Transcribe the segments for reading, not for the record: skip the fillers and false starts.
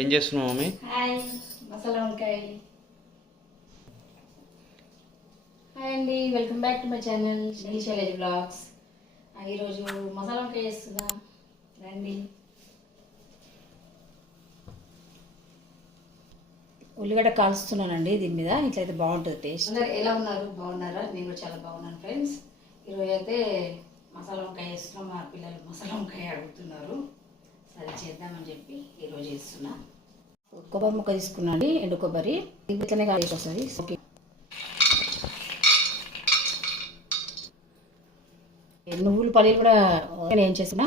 ఏం చేస్తున్నావు mummy? Hi, masala వంకాయ. హాయ్ అండి, welcome back to my channel Shailaj blogs. ఈరోజు మసాలా వంకాయ చేస్తున్నా, రండి. ఉల్లిగడ్డ కాల్స్తున్నానండి దీని మీద, ఇట్లయితే బాగుంటుంది టేస్ట్. అందరు ఎలా ఉన్నారు? బాగున్నారా? నేను కూడా చాలా బాగున్నాను ఫ్రెండ్స్. ఈరోజు అయితే మసాలా వంకాయ చేస్తున్నాం. మా పిల్లలు మసాలా వంకాయ అడుగుతున్నారు, సరే చేద్దామని చెప్పి ఈరోజు చేస్తున్నా. కొబ్బరి ముక్క తీసుకున్నా అండి, ఎండు కొబ్బరి ఇట్లనే కాలేసి వస్తుంది. ఓకే, నువ్వులు పల్లీలు కూడా ఏం చేస్తున్నా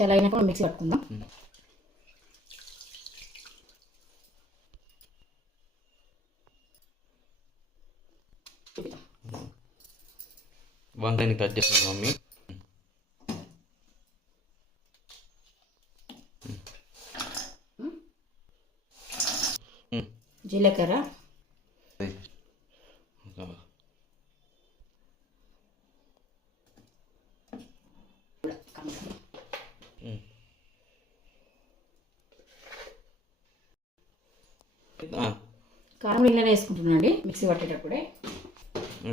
చాలా అయినాక మిక్సీ పట్టుకుందాం. వంకాయని కట్ చేస్తాను మమ్మీ. జీలకర్ర, కారం ఇళ్ళనే వేసుకుంటున్నాను అండి మిక్సీ పట్టేటప్పుడే.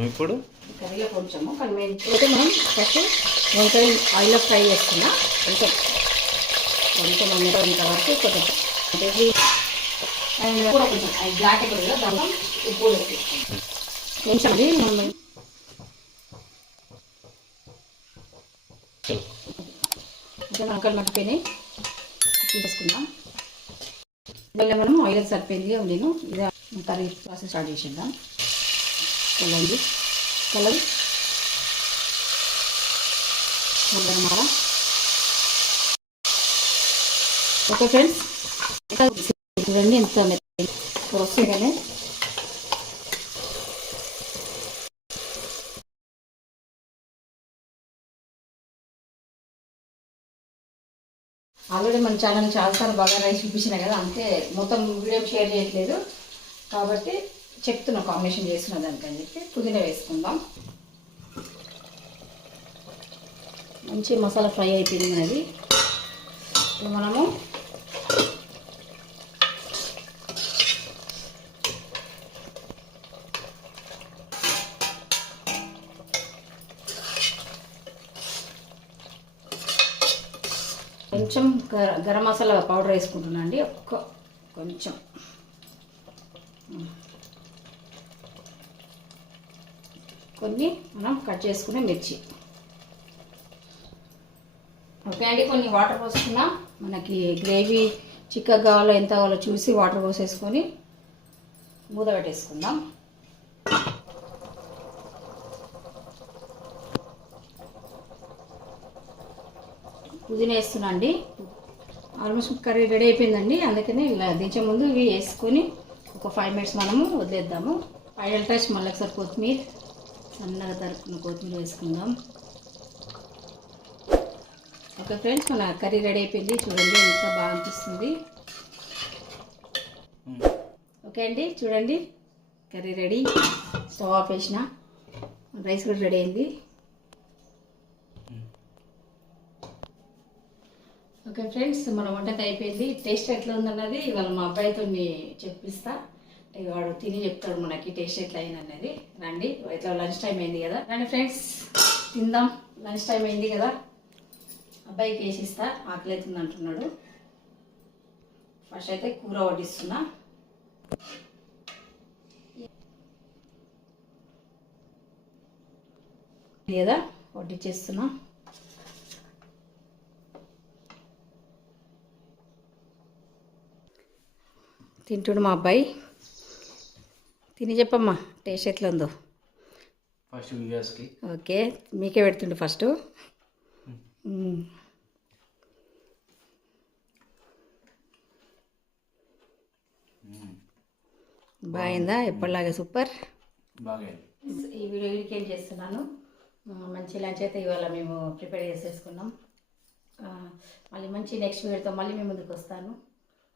ఇప్పుడు కర్రీలో కొంచెము కానీ అయితే మనం ఫస్ట్ వంకాయ ఆయిల్లో ఫ్రై చేస్తున్నా. కొంచెం కొంచెం ఇంతవరకు కొంచెం కూడా కొంచెం బ్లాక్ అయిపోతుంది కదా, దాంట్లో ఉప్పు వేసుకుంటాం కొంచెం. అది మనం వంకాయలు మట్టిపోయినాయి తీసుకుందాం. మళ్ళీ మనం ఆయిల్ సరిపోయింది. నేను ఇది కర్రీ ప్రాసెస్ స్టార్ట్ చేసేద్దాం. కలండి కలర్ అన్నమాట. ఓకే ఫ్రెండ్స్, చూడండి ఎంత వస్తుంది కానీ ఆల్రెడీ మన ఛానల్ చాలాసార్లు బాగా రైస్ చూపించిన కదా, అంతే మొత్తం వీడియో షేర్ చేయట్లేదు కాబట్టి చెప్తున్నా కాంబినేషన్ చేస్తున్న దానికని చెప్పి. పుదీనా వేసుకుందాం. మంచి మసాలా ఫ్రై అయిపోయింది మనది. ఇప్పుడు మనము కొంచెం గరం మసాలా పౌడర్ వేసుకుంటున్నా అండి, కొంచెం. కొన్ని మనం కట్ చేసుకునే మిర్చి. ఓకే అండి, కొన్ని వాటర్ పోసుకున్నా. మనకి గ్రేవీ చిక్కగా కావాలో ఎంత కావాలో చూసి వాటర్ పోసేసుకొని మూత పెట్టేసుకుందాం. పుదీనా వేస్తున్నా అండి. ఆల్మోస్ట్ కర్రీ రెడీ అయిపోయిందండి, అందుకని ఇలా దించే ముందు ఇవి వేసుకొని ఒక 5 minutes మనము వదిలేద్దాము. ఫైనల్ టచ్ మళ్ళీ ఒకసారి కొత్తిమీర, సన్నగా తరుపుకున్న కొత్తిమీర వేసుకుందాం. ఓకే ఫ్రెండ్స్, మన కర్రీ రెడీ అయిపోయింది. చూడండి ఎంత బాగా అనిపిస్తుంది. ఓకే అండి, చూడండి కర్రీ రెడీ. స్టవ్ ఆఫ్ వేసిన, రైస్ కూడా రెడీ అయింది. ఓకే ఫ్రెండ్స్, మన వంట అయిపోయింది. టేస్ట్ ఎట్లా ఉందన్నది ఇవాళ మా అబ్బాయితో చెప్పిస్తా. వాడు తిని చెప్తాడు మనకి టేస్ట్ ఎట్లా అయిందన్నది. రండి, ఇట్లా లంచ్ టైం అయింది కదా, రండి ఫ్రెండ్స్ తిందాం. లంచ్ టైం అయింది కదా, అబ్బాయికి వేసిస్తా, ఆకలి అవుతుంది అంటున్నాడు. ఫస్ట్ అయితే కూర వడ్డిస్తున్నా. కదా వడ్డిచ్చేస్తున్నా. తింటుడు మా అబ్బాయి. తిని చెప్పమ్మా టేస్ట్ ఎట్లా ఉందో. ఫస్ట్ వ్యూయర్స్కి ఓకే, మీకే పెడుతుండు ఫస్ట్. బాగుందా? ఎప్పటిలాగా సూపర్. బాగా. ఈ వీడియో వీడికేం చేస్తున్నాను. మంచి లంచ్ అయితే ఇవాళ మేము ప్రిపేర్ చేసేసుకున్నాం. మళ్ళీ మంచి నెక్స్ట్ వీడియోతో మళ్ళీ మేము ముందుకు వస్తాను.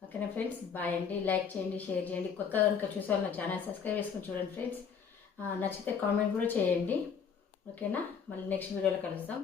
ఓకేనా ఫ్రెండ్స్, బాయ్ అండి. లైక్ చేయండి, షేర్ చేయండి. కొత్తగా కనుక చూసే నా ఛానల్ సబ్స్క్రైబ్ చేసుకుని చూడండి ఫ్రెండ్స్. నచ్చితే కామెంట్ కూడా చేయండి. ఓకేనా, మళ్ళీ నెక్స్ట్ వీడియోలో కలుద్దాం.